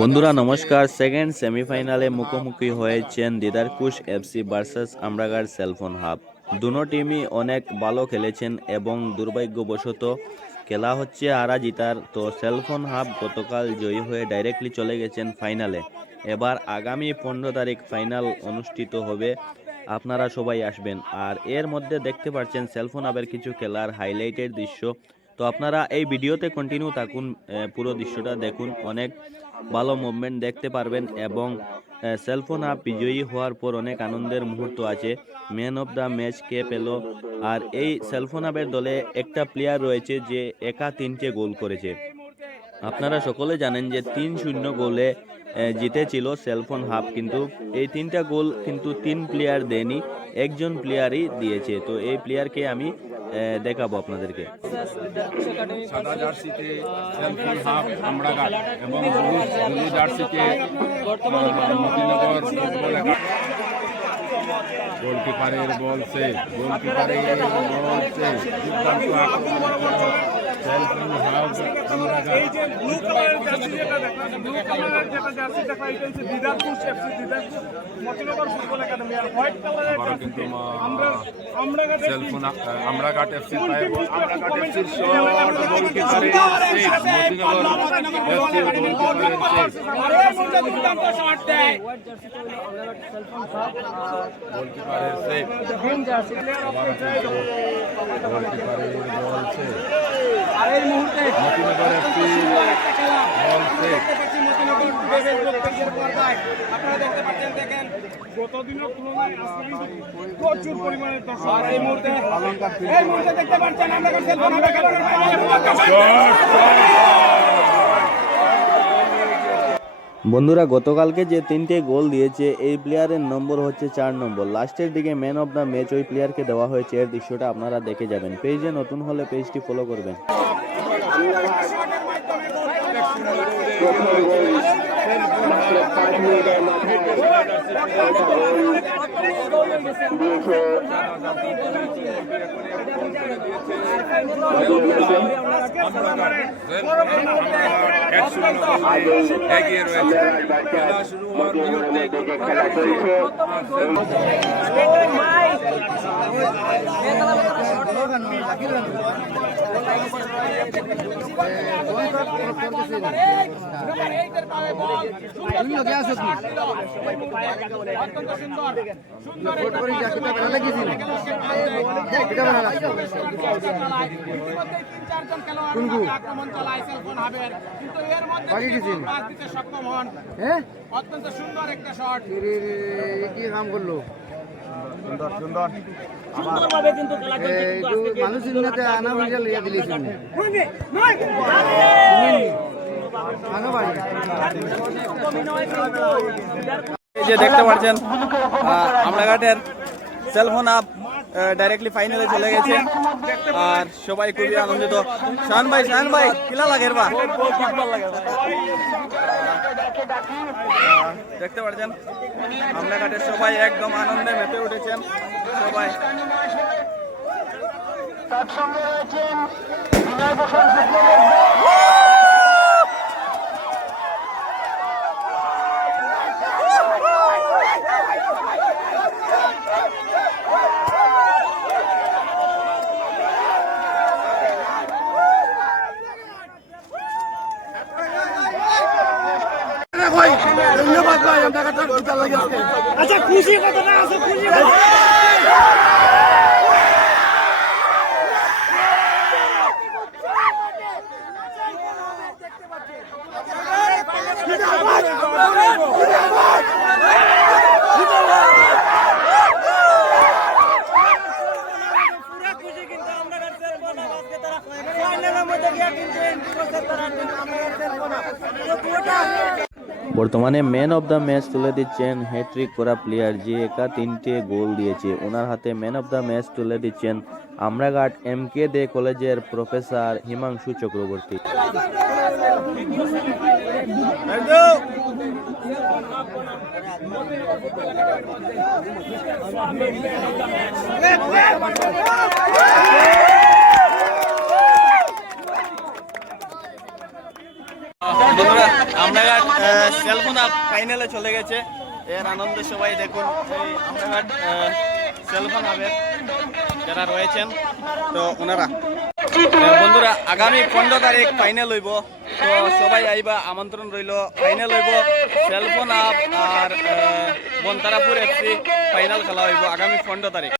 বন্ধুরা নমস্কার। সেকেন্ড সেমিফাইনালে মুখোমুখি হয়েছেন দিদারকুশ এফসি ভার্সেস আমরাগার সেলফোন হাব। দুনো টিমই অনেক ভালো খেলেছেন এবং দুর্ভাগ্যবশত খেলা হচ্ছে হারা জিতার। তো সেলফোন হাব গতকাল জয়ী হয়ে ডাইরেক্টলি চলে গেছেন ফাইনালে। এবার আগামী 15 তারিখ ফাইনাল অনুষ্ঠিত হবে, আপনারা সবাই আসবেন। আর এর মধ্যে দেখতে পাচ্ছেন সেলফোন হাবের কিছু খেলার হাইলাইটের দৃশ্য। তো আপনারা এই ভিডিওতে কন্টিনিউ থাকুন, পুরো দৃশ্যটা দেখুন, অনেক ভালো মুভমেন্ট দেখতে পারবেন। এবং সেলফোন হাব বিজয়ী হওয়ার পর অনেক আনন্দের মুহূর্ত আছে। ম্যান অফ দ্য ম্যাচ কে পেল, আর এই সেলফোন হাবের দলে একটা প্লেয়ার রয়েছে যে একা 3টে গোল করেছে। আপনারা সকলে জানেন যে 3-0 গোলে জিতেছিল সেলফোন হাব, কিন্তু এই 3টা গোল কিন্তু 3 প্লেয়ার দেয়নি, একজন প্লেয়ারই দিয়েছে। তো এই প্লেয়ারকে আমি দেখাবো আপনাদেরকে। সাদা জার্সিতে সেলফোন হাব আমরাগার এবং ব্লু জার্সিতে মতিনগর ফুটবল একাডেমি। গোলকিপারের বল সেভ, গোলকিপারের বল সেভ, দুর্দান্ত আক্রমণ সেলফোন হাব আমরাগার। এই যে ব্লু কালারের জার্সি যেটা দেখলাম, ব্লু কালারের যেটা জার্সি দেখা, এটা হচ্ছে Didarkush FC, Didarkush Matinagar football academy. আর হোয়াইট কালারের জার্সিতে আমরাঘাট সেলফোন আমরাঘাট এফসি পাইব, আমরাঘাট এফসির শট, গোলকিপারের সেভ, মতিনগর এফসি গোলকিপারের সেভ, দুর্দান্ত শট দেয় গোলকিপারের সেভ, গোলকিপারের বল সেভ। আর এই মুহূর্তে মতিনগর এফসি বল সেভ। আপনারা দেখতে পাচ্ছেন, দেখেন গতদিনের তুলনায় আজকে কিন্তু প্রচুর পরিমাণে দর্শক। এই মুহূর্তে দেখতে পাচ্ছেন আমরা সেলফোন হাব বন্ধুরা গতকালকে যে 3টে গোল দিয়েছে এই প্লেয়ারের নম্বর হচ্ছে 4 নম্বর। লাস্টের দিকে ম্যান অফ দ্য ম্যাচ ওই প্লেয়ারকে দেওয়া হয়েছে। এর দৃশ্যটা আপনারা দেখে যাবেন। পেজে নতুন হলে পেজটি ফলো করবেন। এগিয়ে রয়েছে খেলা শুরু হওয়ার মুহূর্তে সক্ষম হন। অত্যন্ত সুন্দর একটা শট, কি কাম করলো সুন্দর সুন্দর সুন্দরভাবে কিন্তু মানুষ আনা বুঝা লইয়া দিলেছেন। এই যে দেখতে পাচ্ছেন আমরাঘাটের সেলফোন হাব ডাইরেক্টলি ফাইনালে চলে গেছে আর সবাই খুবই আনন্দিত। শাহান ভাই কিলা লাগে বা দেখতে পাচ্ছেন আমরাঘাটের সবাই একদম আনন্দে মেতে উঠেছেন। সবাই আচ্ছা খুশি কতটা আছে, খুশি বর্তমানে ম্যান অফ দ্য ম্যাচ তুলে দিচ্ছেন হ্যাট্রিক করা প্লেয়ার, যে একা 3টে গোল দিয়েছে। ওনার হাতে ম্যান অফ দ্য ম্যাচ তুলে দিচ্ছেন আমরাঘাট MK দে কলেজের প্রফেসর হিমাংশু চক্রবর্তী। বন্ধুরা আমরাঘাট সেলফোন আপ ফাইনালে চলে গেছে। এর আনন্দে সবাই দেখুন এই আমরাঘাট সেলফোন আপের যারা রয়েছেন তো ওনারা। বন্ধুরা আগামী 15 তারিখ ফাইনাল হইব, তো সবাই আইবা, আমন্ত্রণ রইল। ফাইনাল হইব সেলফোন আপ আর বনতারাপুর FC ফাইনাল খেলা হইব আগামী 15 তারিখ।